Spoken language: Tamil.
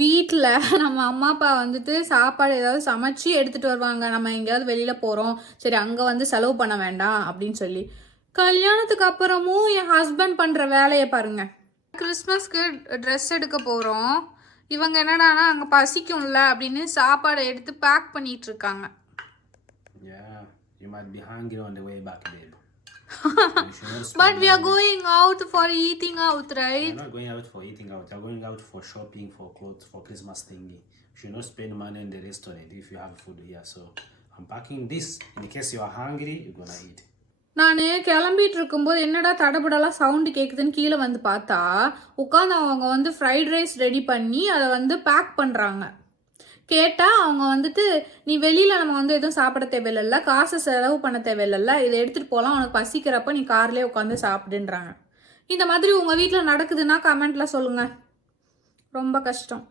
வீட்டில் நம்ம அம்மா அப்பா வந்துட்டு சாப்பாடு ஏதாவது சமைச்சு எடுத்துகிட்டு வருவாங்க. நம்ம எங்கேயாவது வெளியில் போகிறோம், சரி அங்கே வந்து செலவு பண்ண வேண்டாம் அப்படின்னு சொல்லி. கல்யாணத்துக்கு அப்புறமும் என் ஹஸ்பண்ட் பண்ணுற வேலையை பாருங்க. கிறிஸ்மஸ்க்கு ட்ரெஸ் எடுக்க போகிறோம், இவங்க என்னடானா அங்கே பசிக்கும்ல அப்படின்னு சாப்பாடை எடுத்து பேக் பண்ணிட்டு இருக்காங்க. Yeah, you might be hungry on the way back, babe. But we are going out for eating out, right? You're not going out for eating out. You're going out for shopping, for clothes, for Christmas thingy. You should not spend money in the restaurant if you have food here. So I'm packing this in case you are hungry, you're gonna eat. நான் கிளம்பிட்டு இருக்கும்போது என்னடா தடபடலாம் சவுண்டு கேட்குதுன்னு கீழே வந்து பார்த்தா உட்காந்து அவங்க வந்து ஃப்ரைட் ரைஸ் ரெடி பண்ணி அதை வந்து பேக் பண்ணுறாங்க. கேட்டால் அவங்க வந்துட்டு நீ வெளியில் நம்ம வந்து எதுவும் சாப்பிட தேவையில்லை, காசு செலவு பண்ண தேவையில்லை, இதை எடுத்துகிட்டு போகலாம், உனக்கு பசிக்கிறப்ப நீ கார்லேயே உட்காந்து சாப்பிடுன்றாங்க. இந்த மாதிரி உங்கள் வீட்டில் நடக்குதுன்னா கமெண்ட்டில் சொல்லுங்கள். ரொம்ப கஷ்டம்.